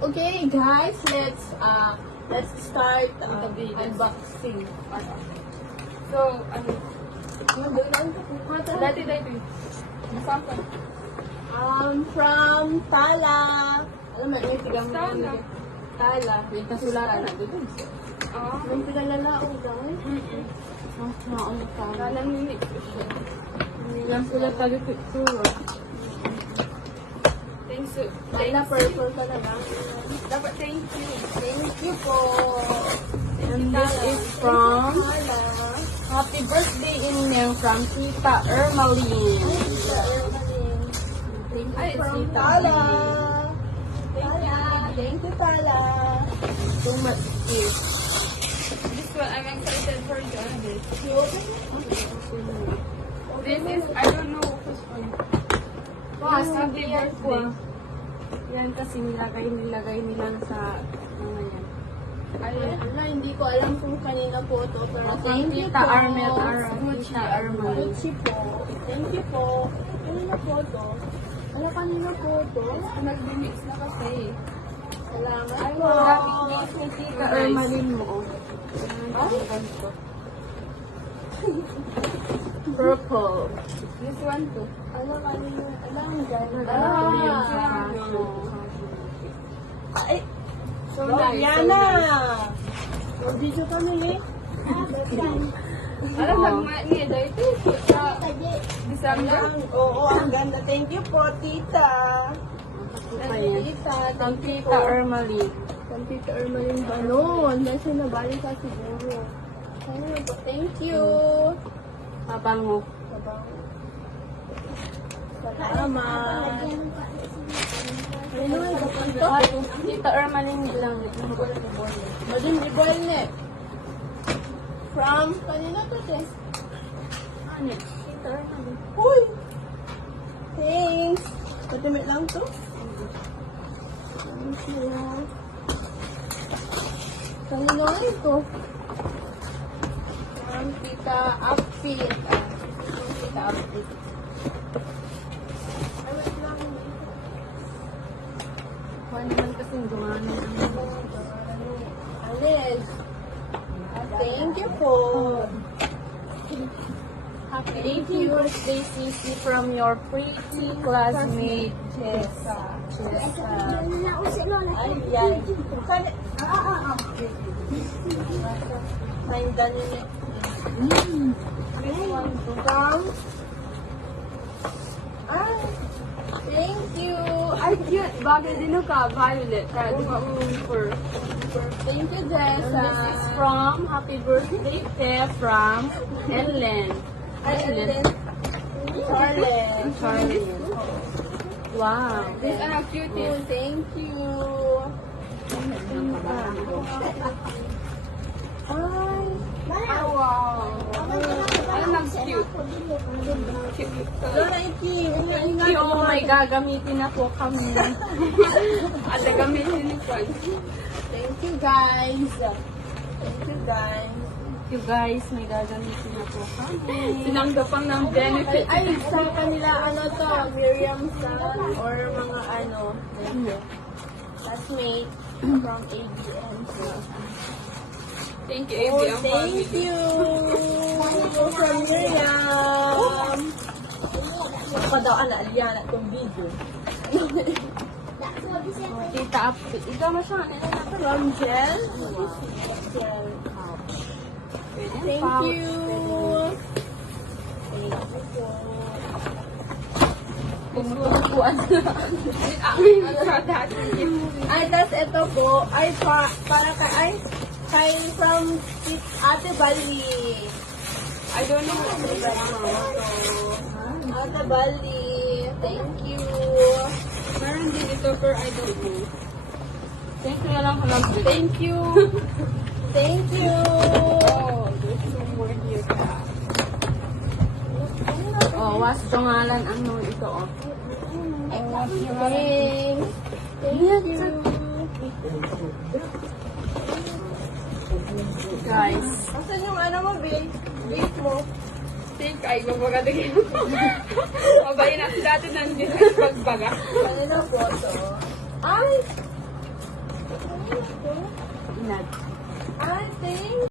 Okay, guys, let's start unboxing. So, ano? Dati. Masama. From Tala. Alam mo, may tigang Sana. Tala. May kasulatan na doon. May tigalalao, guys. Naon ka. Kalang ninik ko siya. Yan sila tayo picture. Thanks. Tala, purple ka na lang. Dapat thank you. Thank you po. And this is from Tala. Happy Birthday Email from Tita Ermaline. Thank Ay, you from Tita Tala. Ermaline. Tala. Thank you, Tala. So much gift. This one, I'm excited for this. You This is, I don't know which one. Wow, Happy sabi yan po. birthday. Yan kasi nilagay nila sa mga yan. Ayun. Ala, hindi ko alam kung kanina po to, pero thank you Tita po. Armel, Tita Ermaline. Gucci po. Thank you po. Kanina po to. Ala, kanina po to. Nag-mix na kasi. Salamat Ay, po. daming mix ni Tita Ermaline mo. Ay. Purple. This one too. Ala, kanina. Ala, ang ganda. Ay. So So, nice. Yana. Mag-video kami eh. Alam, nagmani daw ito. Sa December. Oo, ang ganda. Thank you po, tita. Thank you. Tita, Ang thank you Tita po. Ermaline. Ang Tita Ermaline Banon. Dahil siya nabali ka siguro. Ayun po, thank you. Pabango. Salamat. Ano nga, ito? Tita Ermaline lang. Madin-ibal na. From, kanina to siya. Ano? Tita Ermaline. Uy! Thanks. Patimit lang to. Thank you. Kanina nga ito. From Tita Upfit. Tita Upfit. Ay, wait lang. Kung naman kasing gumana. Alice. Thank you po. Happy 18th birthday, Sisi, from your pretty classmate, Jessa. Jessa. Ay, yan. Saan? Nine done yun eh. This one to come. Ah, thank you. Ay, cute. Bagay din ka. Violet. Kaya di ba for Thank you, And Jessa. this is from Happy Birthday, Te, from Ellen. Ay, Ellen. Charlotte. Charlie. Wow. this ano, cutie. Thank you. Ay. Ah, wow. Ano nag-cute? Cute. Lola, Iki. Hindi, oh my God, gamitin na po kami. At gamitin ni Kwan. Thank you, guys. Thank you, guys. You guys, may gagamitin na po kami. Sinanggapang ng benefit. Ay, sa kanila, ano to, Miriam San, or mga ano, classmate from ABN. Thank you, Oh, ABM thank family. you! From Miriam! Pa daw, Aliana, itong video. Tita Upfit. Ikaw masya, From Jen. Jen. Thank you! Thank you po. Pumutupuan na. Ay, tas ito po, ay para kay, kay from Ate Bali. I don't know. Ate Bali, thank you. Meron din ito, pero I don't know. Thank you na lang sa mag-bit. Thank you. Thank you. Oh, there's some more here. Oh, was tungalan ang nung ito, oh. Thanks. Thank you. Guys. Asan yung ano mo, babe? Babe mo. Think ay babagatigin. Mabayin natin dati nandiyan sa pagbaga. Kanina po to. Ay! to? Inad. I think